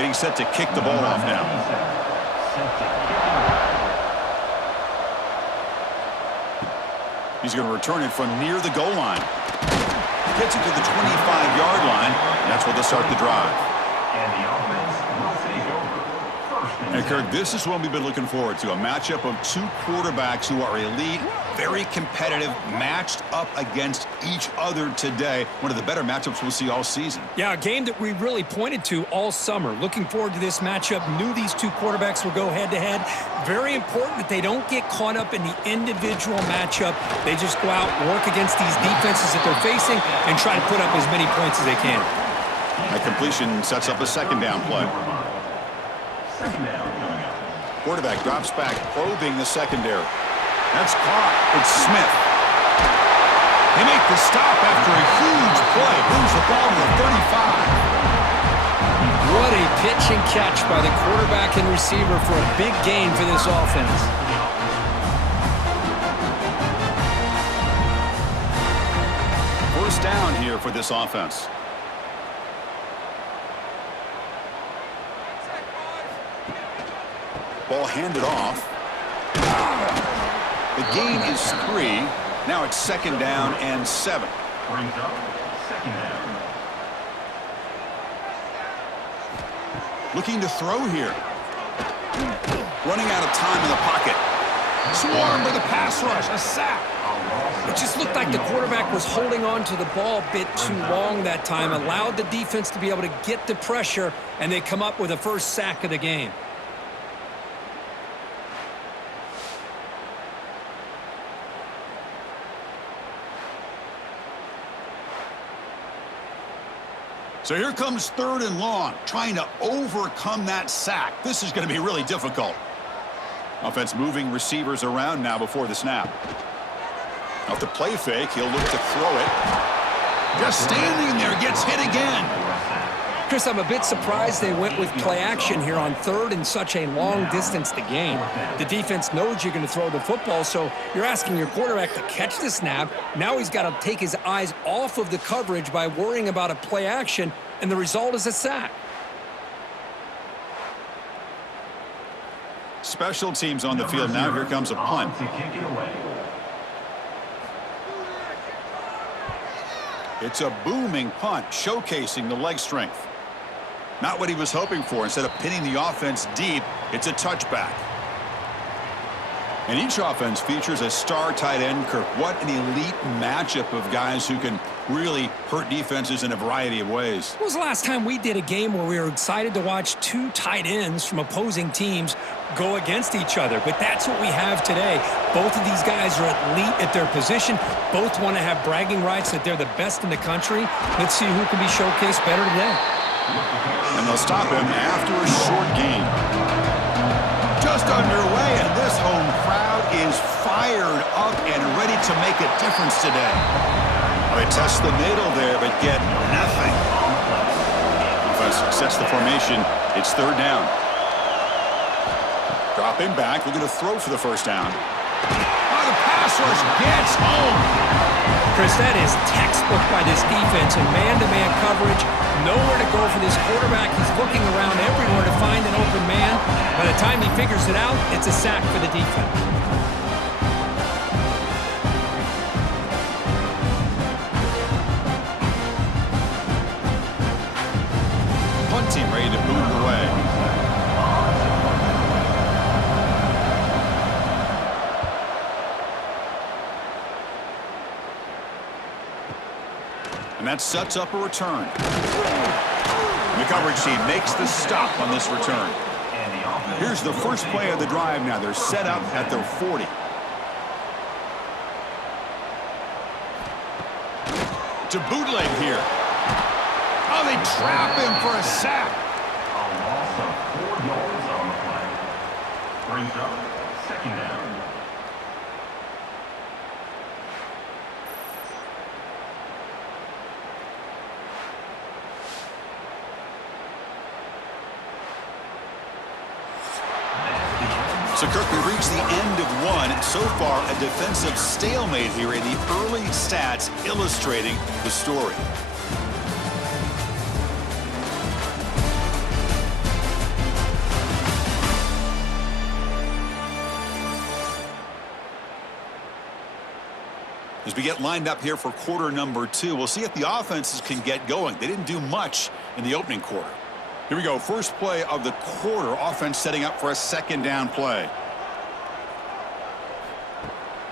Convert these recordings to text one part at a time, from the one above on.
Getting set to kick the ball off now. He's going to return it from near the goal line. Gets it to the 25-yard line, and that's where they'll start the drive. And Kirk, this is what we've been looking forward to, a matchup of two quarterbacks who are elite, very competitive, matched up against each other today. One of the better matchups we'll see all season. Yeah, a game that we really pointed to all summer. Looking forward to this matchup. Knew these two quarterbacks would go head-to-head. Very important that they don't get caught up in the individual matchup. They just go out, work against these defenses that they're facing, and try to put up as many points as they can. That completion sets up a second down play. Quarterback drops back, probing the secondary. That's caught. It's Smith. They make the stop after a huge play. Moves the ball to the 35. What a pitch and catch by the quarterback and receiver for a big gain for this offense. First down here for this offense. Ball handed off. The gain is 3. Now it's second down and 7. Brings up second down. Looking to throw here. Running out of time in the pocket. Swarmed by the pass rush. A sack. It just looked like the quarterback was holding on to the ball a bit too long that time. Allowed the defense to be able to get the pressure, and they come up with a first sack of the game. So here comes third and long, trying to overcome that sack. This is going to be really difficult. Offense moving receivers around now before the snap. Off the play fake, he'll look to throw it. Just standing there, gets hit again. Chris, I'm a bit surprised they went with play action here on third and such a long distance to gain. The defense knows you're going to throw the football, so you're asking your quarterback to catch the snap. Now he's got to take his eyes off of the coverage by worrying about a play action, and the result is a sack. Special teams on the field now. Here comes a punt. It's a booming punt, showcasing the leg strength. Not what he was hoping for. Instead of pinning the offense deep, it's a touchback. And each offense features a star tight end, Kirk. What an elite matchup of guys who can really hurt defenses in a variety of ways. When was the last time we did a game where we were excited to watch two tight ends from opposing teams go against each other? But that's what we have today. Both of these guys are elite at their position. Both want to have bragging rights that they're the best in the country. Let's see who can be showcased better today. And they'll stop him after a short gain. Just underway, and this home crowd is fired up and ready to make a difference today. They test the middle there, but get nothing. Offense sets the formation. It's third down. Dropping back, looking to throw for the first down. Oh, the pass rush gets home. Chris, that is textbook by this defense and man-to-man coverage. Nowhere to go for this quarterback. He's looking around everywhere to find an open man. By the time he figures it out, it's a sack for the defense. Punt team ready to boot it away. And that sets up a return. The coverage team makes the stop on this return. Here's the first play of the drive now. They're set up at their 40. To bootleg here. Oh, they trap him for a sack. A loss of 4 yards on the play. Brings up second down. So, Kirk, we reached the end of one. So far, a defensive stalemate here in the early stats illustrating the story. As we get lined up here for quarter number 2, we'll see if the offenses can get going. They didn't do much in the opening quarter. Here we go. First play of the quarter. Offense setting up for a second down play.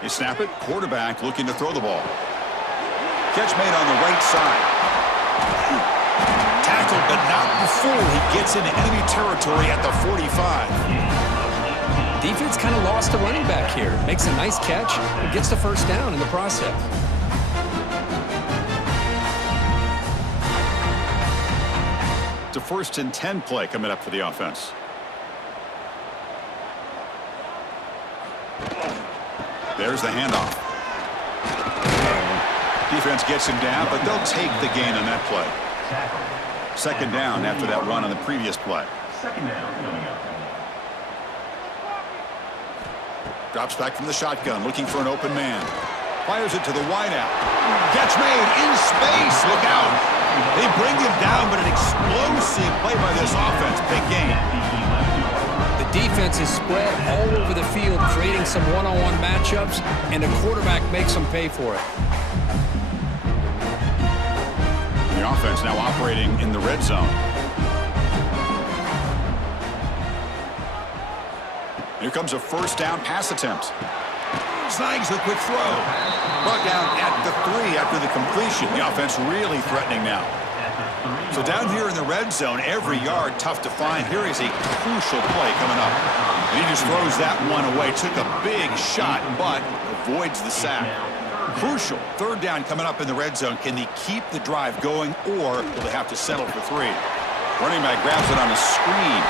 They snap it. Quarterback looking to throw the ball. Catch made on the right side. Tackled, but not before he gets into enemy territory at the 45. Defense kind of lost a running back here. Makes a nice catch and gets the first down in the process. It's a 1st and 10 play coming up for the offense. There's the handoff. Defense gets him down, but they'll take the gain on that play. Second down after that run on the previous play. Second down coming up. Drops back from the shotgun, looking for an open man. Fires it to the wideout. Catch made in space. Look out. They bring him down, but an explosive play by this offense. Big gain. The defense is spread all over the field, creating some one-on-one matchups, and the quarterback makes them pay for it. The offense now operating in the red zone. Here comes a first down pass attempt. Snags the quick throw. Brought down at the 3 after the completion. The offense really threatening now. So down here in the red zone, every yard tough to find. Here is a crucial play coming up. And he just throws that one away. Took a big shot, but avoids the sack. Crucial. Third down coming up in the red zone. Can they keep the drive going, or will they have to settle for 3? Running back grabs it on a screen.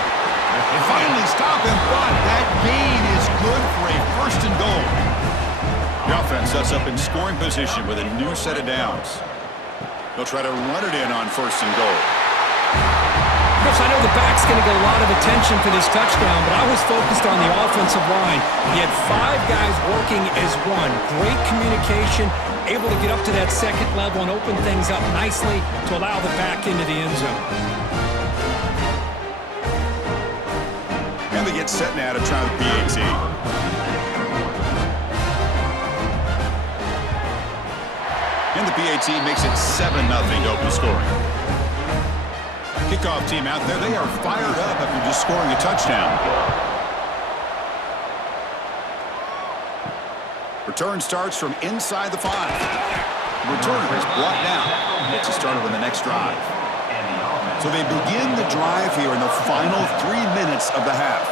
And finally stop him, but that gain is good for a 1st and goal. The offense sets up in scoring position with a new set of downs. They'll try to run it in on 1st and goal. Chris, I know the back's going to get a lot of attention for this touchdown, but I was focused on the offensive line. He had 5 guys working as one. Great communication, able to get up to that second level and open things up nicely to allow the back into the end zone. And they get set now to try the PAT. And the PAT makes it 7-0 to open scoring. Kickoff team out there, they are fired up after just scoring a touchdown. Return starts from inside the 5. The returner is brought down. Gets started on the next drive. So they begin the drive here in the final 3 minutes of the half.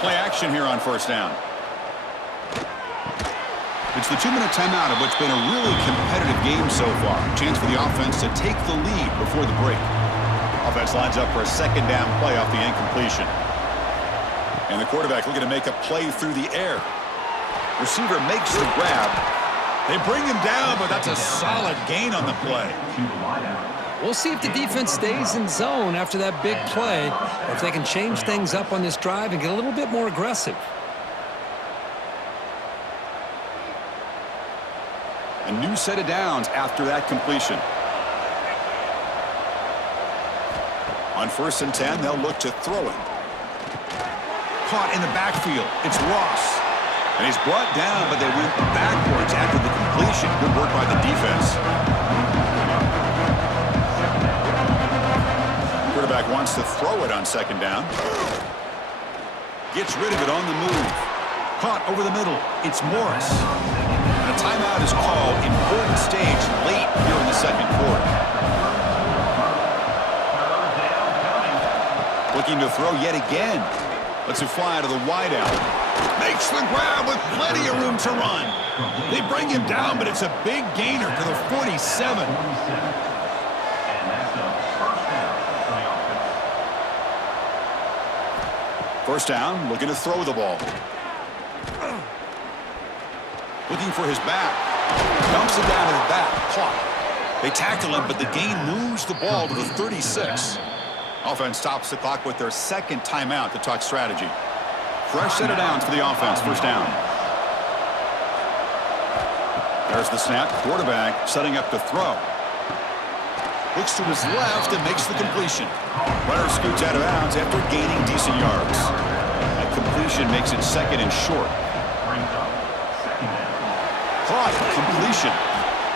Play action here on first down. It's the 2-minute timeout of what's been a really competitive game so far. Chance for the offense to take the lead before the break. Offense lines up for a second down play off the incompletion. And the quarterback looking to make a play through the air. Receiver makes the grab. They bring him down, but that's a solid gain on the play. We'll see if the defense stays in zone after that big play, or if they can change things up on this drive and get a little bit more aggressive. A new set of downs after that completion. On 1st and 10, they'll look to throw it. Caught in the backfield. It's Ross. And he's brought down, but they went backwards after the completion. Good work by the defense. Quarterback wants to throw it on second down. Gets rid of it on the move. Caught over the middle. It's Morris. And a timeout is called. Important stage late here in the second quarter. Looking to throw yet again. Lets it fly to the wideout. Makes the grab with plenty of room to run. They bring him down, but it's a big gainer to the 47. First down, looking to throw the ball. Looking for his back. Dumps it down to the back. Caught. They tackle him, but the gain moves the ball to the 36. Offense stops the clock with their second timeout to talk strategy. Fresh set of downs for the offense. First down. There's the snap. Quarterback setting up to throw. Looks to his left and makes the completion. Runner scoots out of bounds after gaining decent yards. That completion makes it second and short. Caught. Completion.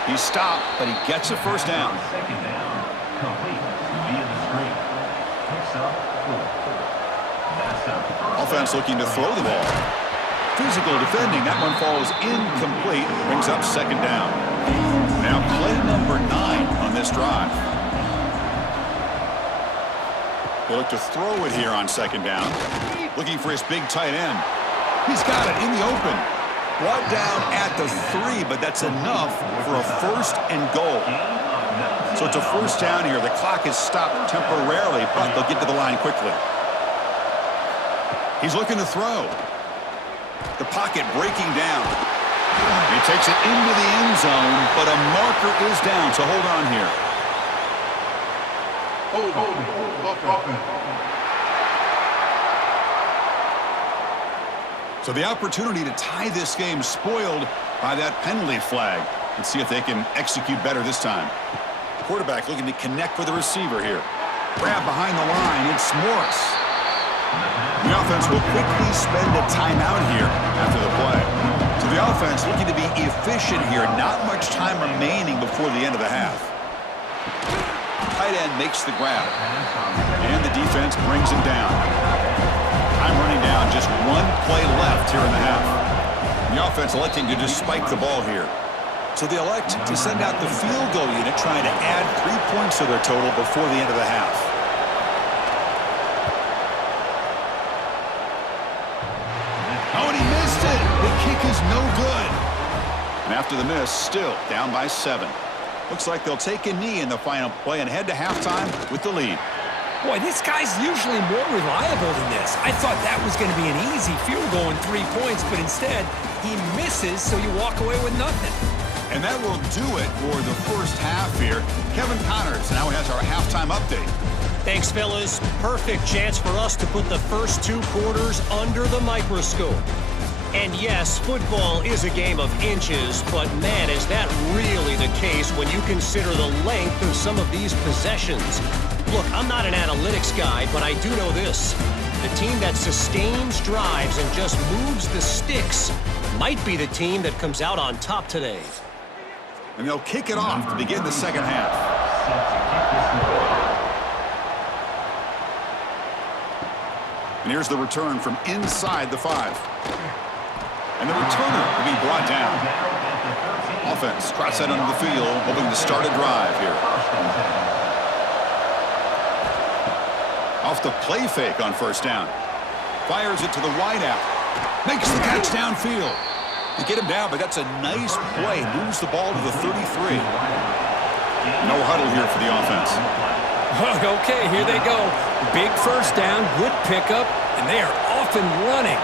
He stopped, but he gets a first down. Second down. Complete via the screen. Picks up 4. That's a first Offense looking to throw the ball. Physical defending. That one falls incomplete. Brings up second down. Now play number 9 on this drive. They look to throw it here on second down. Looking for his big tight end. He's got it in the open. Brought down at the 3, but that's enough for a first and goal. So it's a first down here. The clock is stopped temporarily, but they'll get to the line quickly. He's looking to throw. The pocket breaking down. He takes it into the end zone, but a marker is down, so hold on here. So the opportunity to tie this game spoiled by that penalty flag. Let's see if they can execute better this time. Quarterback looking to connect with the receiver here. Grab behind the line. It's Morris. The offense will quickly spend a timeout here after the play. So the offense looking to be efficient here. Not much time remaining before the end of the half. Tight end makes the grab. And the defense brings him down. Time running down, just one play left here in the half. The offense electing to just spike the ball here. So they elect to send out the field goal unit, trying to add 3 points to their total before the end of the half. Oh, and he missed it. The kick is no good. And after the miss, still down by 7. Looks like they'll take a knee in the final play and head to halftime with the lead. Boy, this guy's usually more reliable than this. I thought that was going to be an easy field goal in 3 points, but instead, he misses, so you walk away with nothing. And that will do it for the first half here. Kevin Connors now has our halftime update. Thanks, fellas. Perfect chance for us to put the first 2 quarters under the microscope. And yes, football is a game of inches, but man, is that really the case when you consider the length of some of these possessions. Look, I'm not an analytics guy, but I do know this. The team that sustains drives and just moves the sticks might be the team that comes out on top today. And they'll kick it off to begin the second half. And here's the return from inside the 5. And the returner will be brought down. Offense trots that under the field, hoping to start a drive here. Off the play fake on first down. Fires it to the wideout. Makes the catch downfield. They get him down, but that's a nice play. Moves the ball to the 33. No huddle here for the offense. Okay, here they go. Big first down, good pickup, and they are off and running.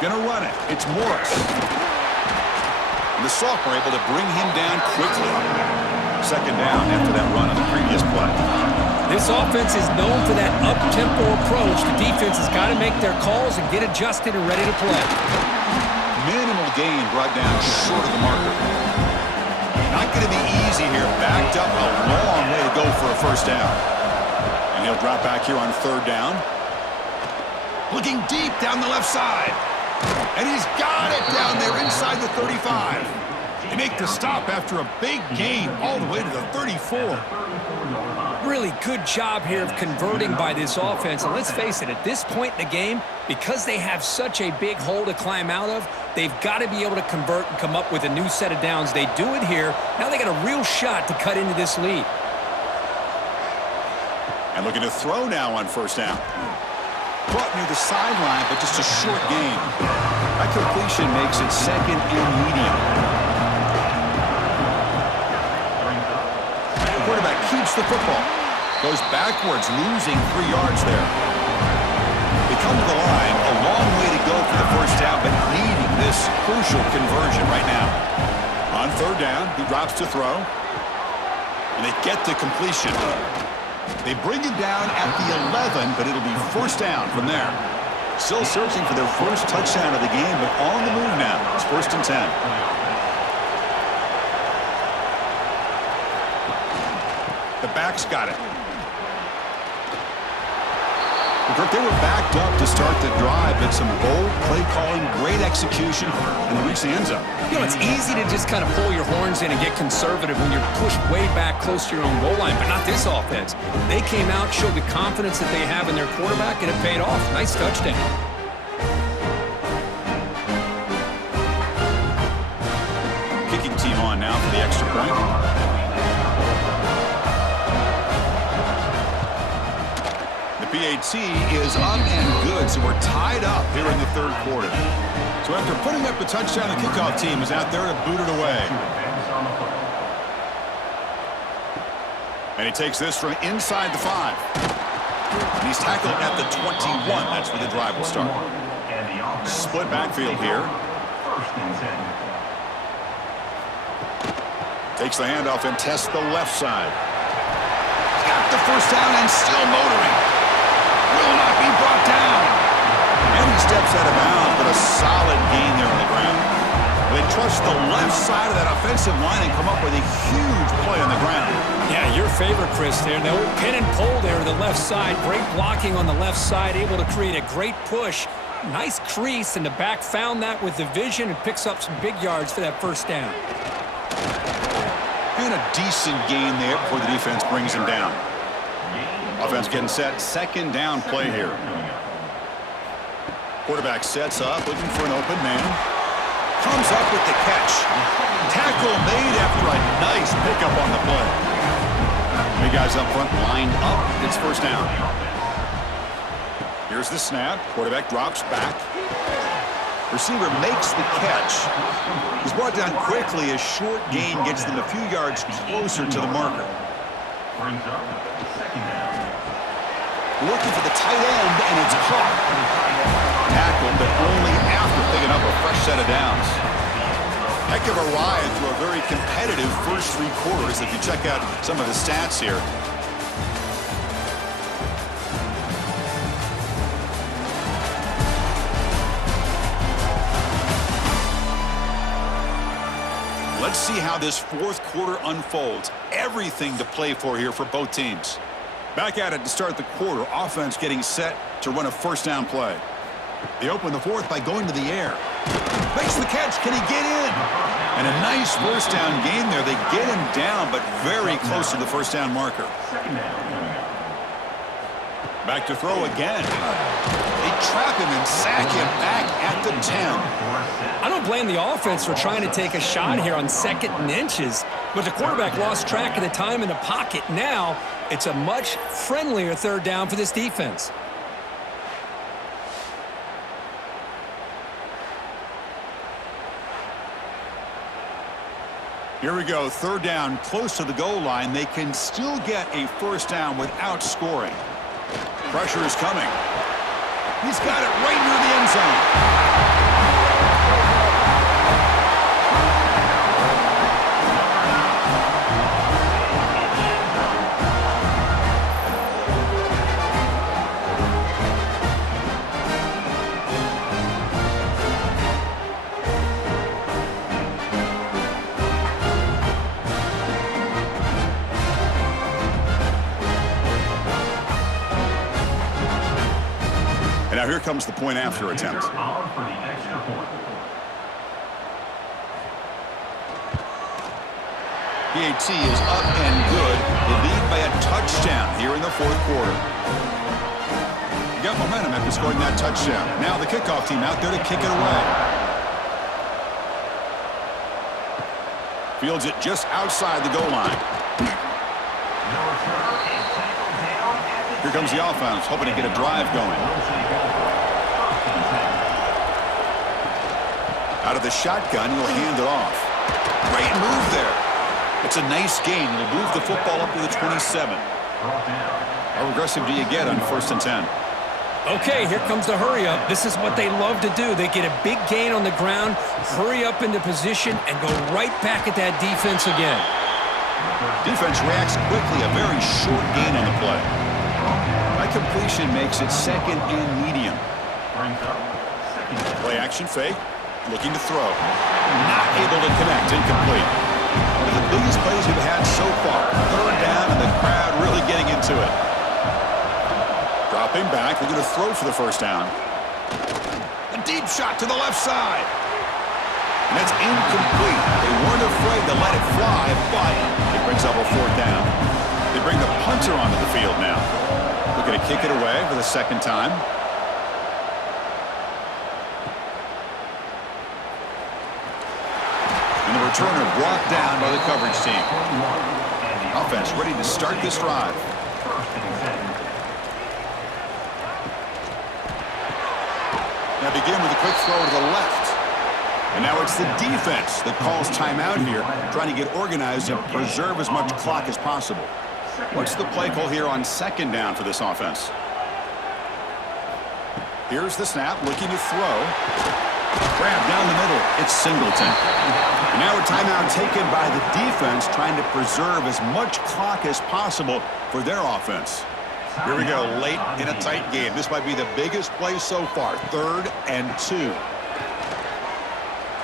Gonna run it. It's Morris. And the sophomore able to bring him down quickly. Second down after that run on the previous play. This offense is known for that up-tempo approach. The defense has got to make their calls and get adjusted and ready to play. Minimal gain brought down short of the marker. Not going to be easy here. Backed up a long way to go for a first down. And he'll drop back here on third down. Looking deep down the left side. And he's got it down there inside the 35. They make the stop after a big gain all the way to the 34. Really good job here of converting by this offense. And let's face it, at this point in the game, because they have such a big hole to climb out of, they've got to be able to convert and come up with a new set of downs. They do it here. Now they got a real shot to cut into this lead. And looking to throw now on first down. Caught near the sideline, but just a short gain. That completion makes it second and medium. The quarterback keeps the football. Goes backwards, losing 3 yards there. They come to the line, a long way to go for the first down, but needing this crucial conversion right now. On third down, he drops to throw. And they get the completion. They bring it down at the 11, but it'll be first down from there. Still searching for their first touchdown of the game, but on the move now. It's first and 10. The back's got it. Kirk, they were backed up to start the drive, but some bold play calling, great execution, and they reached the end zone. You know, it's easy to just kind of pull your horns in and get conservative when you're pushed way back close to your own goal line, but not this offense. They came out, showed the confidence that they have in their quarterback, and it paid off. Nice touchdown. Kicking team on now for the extra point. PAT is up and good, so we're tied up here in the third quarter. So after putting up the touchdown, the kickoff team is out there to boot it away. And he takes this from inside the 5. And he's tackled at the 21. That's where the drive will start. Split backfield here. Takes the handoff and tests the left side. Got the first down and still motoring. Will not be brought down. And he steps out of bounds, but a solid gain there on the ground. They trust the left side of that offensive line and come up with a huge play on the ground. Yeah, your favorite, Chris, there. The old pin and pull there to the left side. Great blocking on the left side, able to create a great push. Nice crease, and the back found that with the vision and picks up some big yards for that first down. And a decent gain there before the defense brings him down. Offense getting set. Second down play here. Quarterback sets up, looking for an open man. Comes up with the catch. Tackle made after a nice pickup on the play. Big guys up front lined up. It's first down. Here's the snap. Quarterback drops back. Receiver makes the catch. He's brought down quickly. A short gain gets them a few yards closer to the marker. Brings up second down. Looking for the tight end, and it's caught. Tackled, but only after picking up a fresh set of downs. Heck of a ride through a very competitive first 3 quarters if you check out some of the stats here. Let's see how this fourth quarter unfolds. Everything to play for here for both teams. Back at it to start the quarter. Offense getting set to run a first down play. They open the fourth by going to the air. Makes the catch. Can he get in? And a nice first down gain there. They get him down, but very close to the first down marker. Back to throw again. They trap him and sack him back at the 10. I don't blame the offense for trying to take a shot here on 2nd and inches, but the quarterback lost track of the time in the pocket. Now it's a much friendlier third down for this defense. Here we go. Third down, close to the goal line. They can still get a first down without scoring. Pressure is coming. He's got it right near the end zone. Now here comes the point after attempt. PAT is up and good. They lead by a touchdown here in the fourth quarter. You got momentum after scoring that touchdown. Now the kickoff team out there to kick it away. Fields it just outside the goal line. Here comes the offense, hoping to get a drive going. Out of the shotgun, he'll hand it off. Great move there. It's a nice gain. He'll move the football up to the 27. How aggressive do you get on 1st and 10? Okay, here comes the hurry up. This is what they love to do. They get a big gain on the ground, hurry up into position, and go right back at that defense again. Defense reacts quickly. A very short gain on the play. That completion makes it 2nd and medium. Play action fake. Looking to throw. Not able to connect. Incomplete. One of the biggest plays we've had so far. Third down and the crowd really getting into it. Dropping back, they're going to throw for the first down. A deep shot to the left side. And that's incomplete. They weren't afraid to let it fly, but it brings up a fourth down. They bring the punter onto the field now. Looking to kick it away for the second time. And the returner brought down by the coverage team. Offense ready to start this drive. Now begin with a quick throw to the left. And now it's the defense that calls timeout here, trying to get organized and preserve as much clock as possible. What's the play call here on second down for this offense? Here's the snap, looking to throw. Grab down the middle. It's Singleton. And now a timeout taken by the defense, trying to preserve as much clock as possible for their offense. Here we go, late in a tight game. This might be the biggest play so far. 3rd and 2.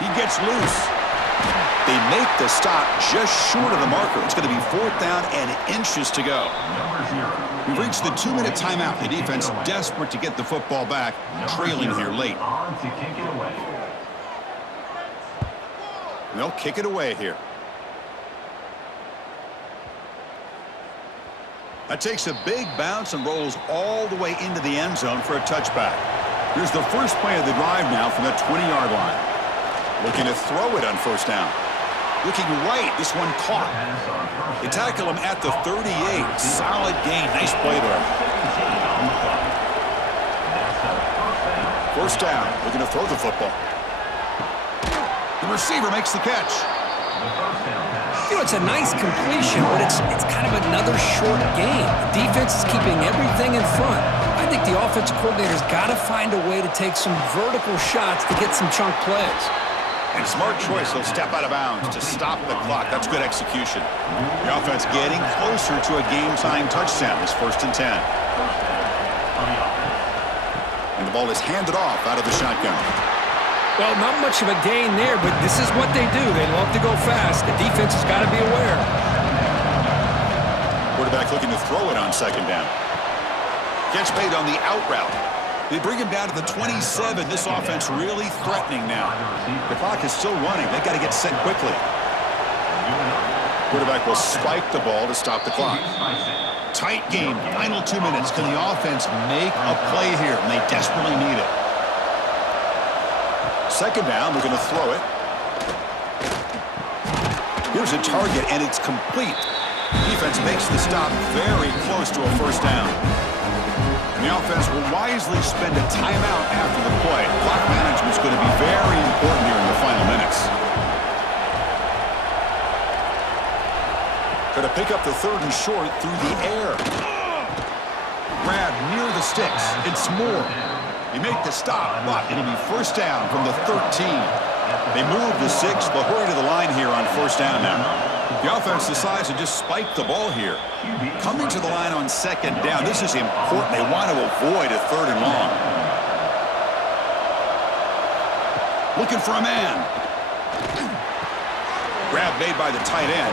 He gets loose. They make the stop just short of the marker. It's going to be 4th down and inches to go. We've reached the 2-minute timeout. The defense desperate to get the football back, trailing here late. And they'll kick it away here. That takes a big bounce and rolls all the way into the end zone for a touchback. Here's the first play of the drive now from the 20-yard line. Looking to throw it on first down. Looking right, this one caught. They tackle him at the 38. Solid gain. Nice play there. First down. Looking to throw the football. The receiver makes the catch. You know, it's a nice completion, but it's kind of another short game. The defense is keeping everything in front. I think the offensive coordinator's got to find a way to take some vertical shots to get some chunk plays. And smart choice, he'll step out of bounds to stop the clock. That's good execution. The offense getting closer to a game-tying touchdown. It's 1st and 10. And the ball is handed off out of the shotgun. Well, not much of a gain there, but this is what they do. They love to go fast. The defense has got to be aware. Quarterback looking to throw it on second down. Catch made on the out route. They bring him down to the 27. This offense really threatening now. The clock is still running. They've got to get set quickly. Quarterback will spike the ball to stop the clock. Tight game. Final 2 minutes. Can the offense make a play here? And they desperately need it. Second down. They're going to throw it. Here's a target, and it's complete. Defense makes the stop very close to a first down. And the offense will wisely spend a timeout after the play. Clock management is going to be very important here in the final minutes. Going to pick up the 3rd and short through the air. Grab near the sticks. It's Moore. They make the stop, but it'll be first down from the 13. They move the 6. They'll hurry to the line here on first down now. The offense decides to just spike the ball here. Coming to the line on second down. This is important. They want to avoid a 3rd and long. Looking for a man. Grab made by the tight end.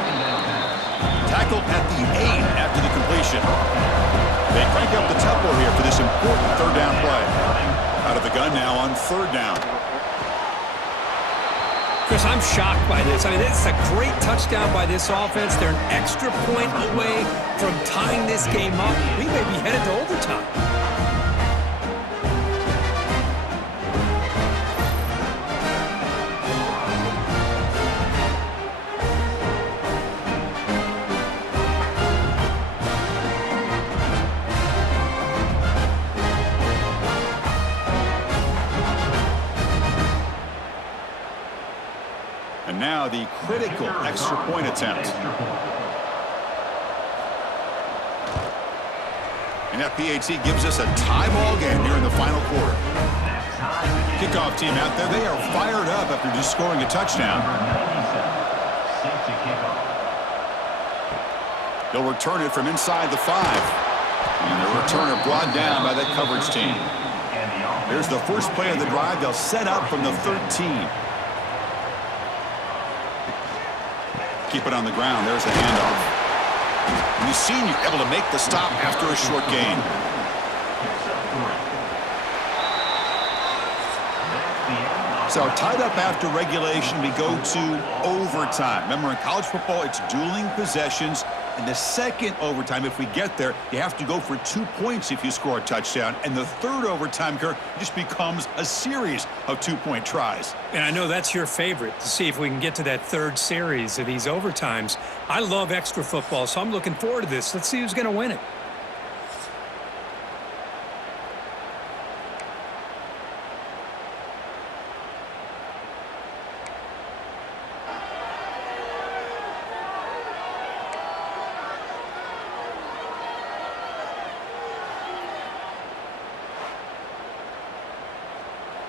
Tackled at the 8 after the completion. They crank up the tempo here for this important 3rd down play. Out of the gun now on 3rd down. Chris, I'm shocked by this. I mean, it's a great touchdown by this offense. They're an extra point away from tying this game up. We may be headed to overtime. And now the critical extra point attempt. And that PAT gives us a tie ball game here in the final quarter. Kickoff team out there, they are fired up after just scoring a touchdown. They'll return it from inside the 5. And the returner brought down by that coverage team. Here's the first play of the drive. They'll set up from the 13. Keep it on the ground. There's the handoff. And the senior able to make the stop after a short gain. So tied up after regulation, we go to overtime. Remember, in college football, it's dueling possessions. In the second overtime, if we get there, you have to go for 2 points if you score a touchdown. And the third overtime, Kirk, just becomes a series of 2-point tries. And I know that's your favorite, to see if we can get to that third series of these overtimes. I love extra football, so I'm looking forward to this. Let's see who's going to win it.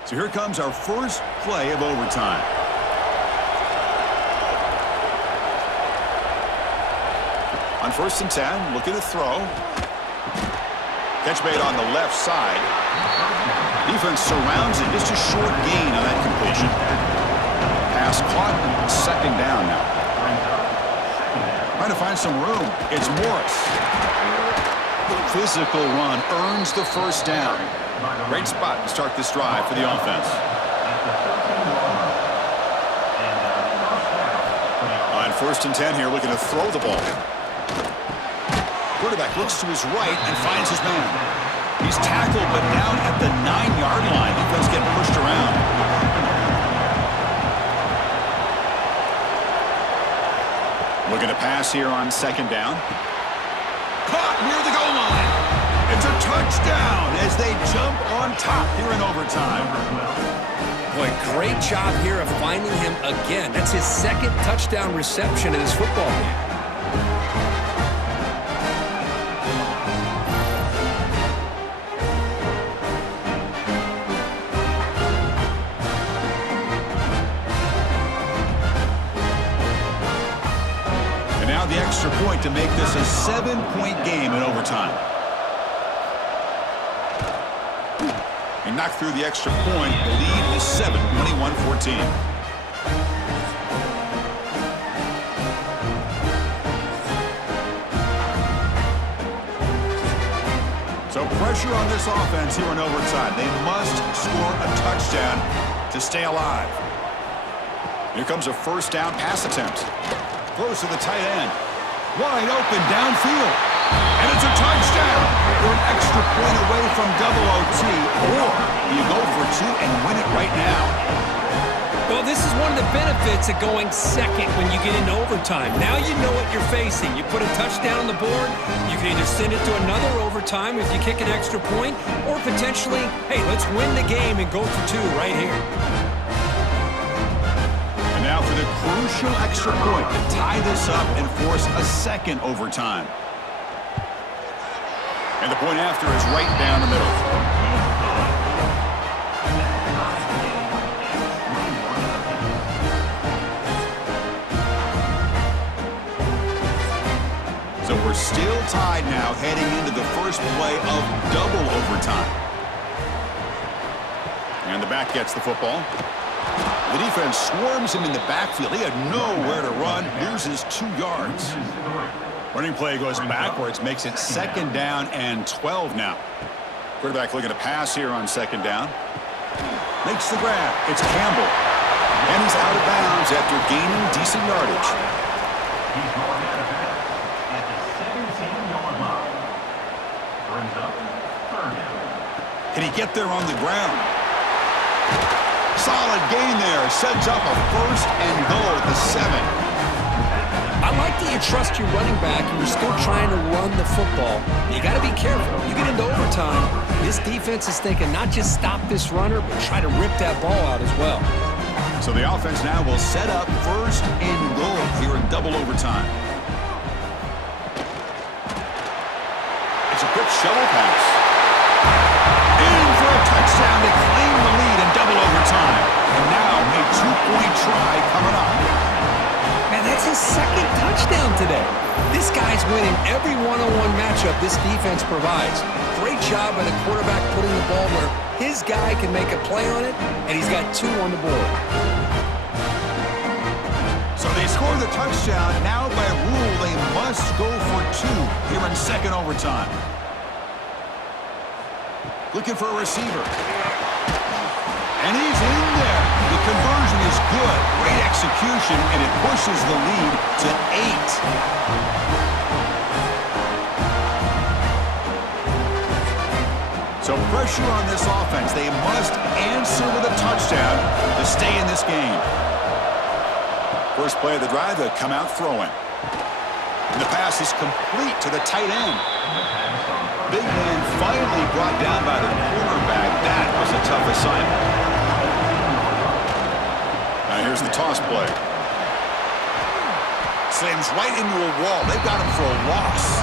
So here comes our first play of overtime. On 1st and 10, looking to throw. Catch made on the left side. Defense surrounds it. Just a short gain on that completion. Pass caught. 2nd down now. Trying to find some room. It's Morris. Physical run earns the 1st down. Great spot to start this drive for the offense. On 1st and 10 here, looking to throw the ball. Quarterback looks to his right and finds his man. He's tackled, but down at the 9-yard line. Defense getting pushed around. Looking to pass here on 2nd down. Caught near the goal line. It's a touchdown as they jump on top here in overtime. Boy, great job here of finding him again. That's his 2nd touchdown reception in this football game. And now the extra point to make this a 7-point game in overtime. He knocked through the extra point. The lead is 7, 21-14. So pressure on this offense here in overtime. They must score a touchdown to stay alive. Here comes a 1st down pass attempt. Throws to the tight end. Wide open downfield. And it's a touchdown. We're an extra point away from double OT, or you go for 2 and win it right now. Well, this is one of the benefits of going second when you get into overtime. Now you know what you're facing. You put a touchdown on the board, you can either send it to another overtime if you kick an extra point, or potentially, hey, let's win the game and go for 2 right here. And now for the crucial extra point to tie this up and force a 2nd overtime. And the point after is right down the middle. So we're still tied now heading into the first play of double overtime. And the back gets the football. The defense swarms him in the backfield. He had nowhere to run. Loses 2 yards. Running play goes backwards, makes it 2nd down and 12 now. Quarterback looking to pass here on 2nd down. Makes the grab. It's Campbell. And he's out of bounds after gaining decent yardage. He's going out of bounds at the 17-yard line. Brings up 3rd down. Can he get there on the ground? Solid gain there. Sets up a 1st and goal at the 7. I like that you trust your running back and you're still trying to run the football. You got to be careful. You get into overtime, this defense is thinking not just stop this runner, but try to rip that ball out as well. So the offense now will set up 1st and goal here in double overtime. It's a quick shovel pass. In for a touchdown to claim the lead in double overtime. And now a 2-point try coming up. Man, that's his 2nd touchdown today. This guy's winning every one-on-one matchup this defense provides. Great job by the quarterback putting the ball where his guy can make a play on it, and he's got 2 on the board. So they score the touchdown. Now by rule, they must go for 2 here in 2nd overtime. looking for a receiver. And he's in there. The conversion is good. Great execution, and it pushes the lead to 8. So pressure on this offense. They must answer with a touchdown to stay in this game. First play of the drive, they'll come out throwing. And the pass is complete to the tight end. Big man finally brought down by the quarterback. That was a tough assignment. Now here's the toss play. Slams right into a wall. They've got him for a loss.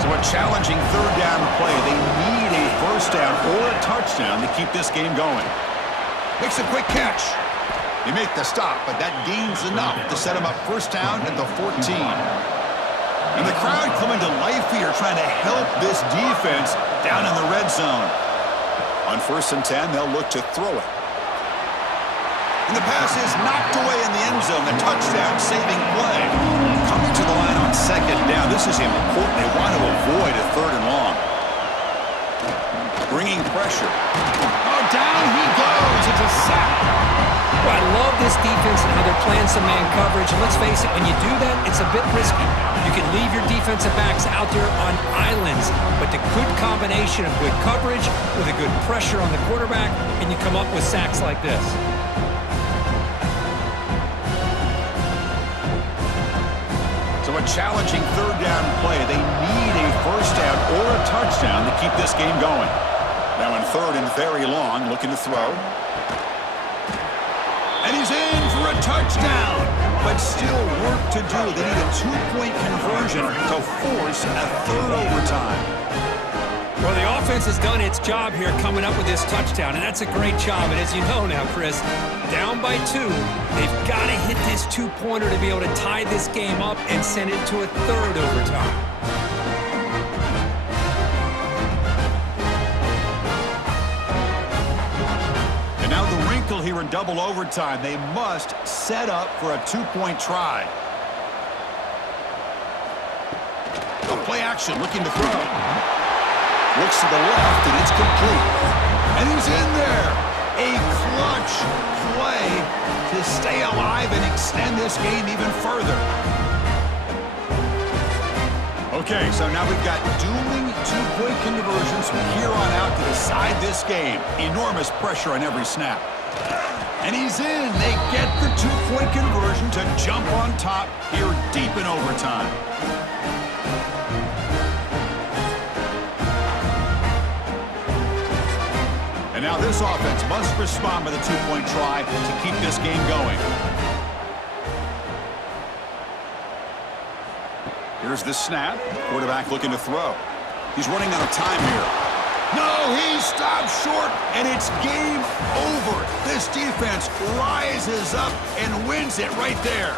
So a challenging third down play. They need a first down or a touchdown to keep this game going. Makes a quick catch. They make the stop, but that gains enough to set him up first down at the 14. And the crowd coming to life here, trying to help this defense down in the red zone. On 1st and 10, they'll look to throw it. And the pass is knocked away in the end zone. The touchdown-saving play. Coming to the line on 2nd down. This is important. They want to avoid a 3rd and long. Bringing pressure. Oh, down he goes. It's a sack. Well, I love this defense and how they're playing some man coverage. And let's face it, when you do that, it's a bit risky. You can leave your defensive backs out there on islands, but the good combination of good coverage with a good pressure on the quarterback, and you come up with sacks like this. So a challenging third down play. They need a first down or a touchdown to keep this game going. Now in 3rd and very long, looking to throw. And he's in for a touchdown. But still work to do. They need a 2-point conversion to force a 3rd overtime. Well, the offense has done its job here coming up with this touchdown, and that's a great job. And as you know now, Chris, down by 2, they've got to hit this 2-pointer to be able to tie this game up and send it to a 3rd overtime. Here in double overtime. They must set up for a 2-point try. A play action, looking to throw. Looks to the left, and it's complete. And he's in there. A clutch play to stay alive and extend this game even further. Okay, so now we've got dueling 2-point conversions from here on out to decide this game. Enormous pressure on every snap. And he's in. They get the 2-point conversion to jump on top here deep in overtime. And now this offense must respond with a 2-point try to keep this game going. Here's the snap. Quarterback looking to throw. He's running out of time here. No, he stops short, and it's game over. This defense rises up and wins it right there.